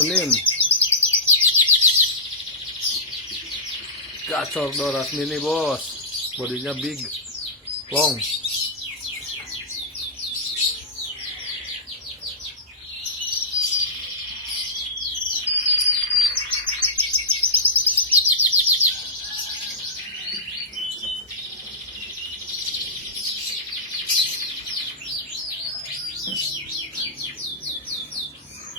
Senin. Gacor Doras Mini bos, bodinya big, long.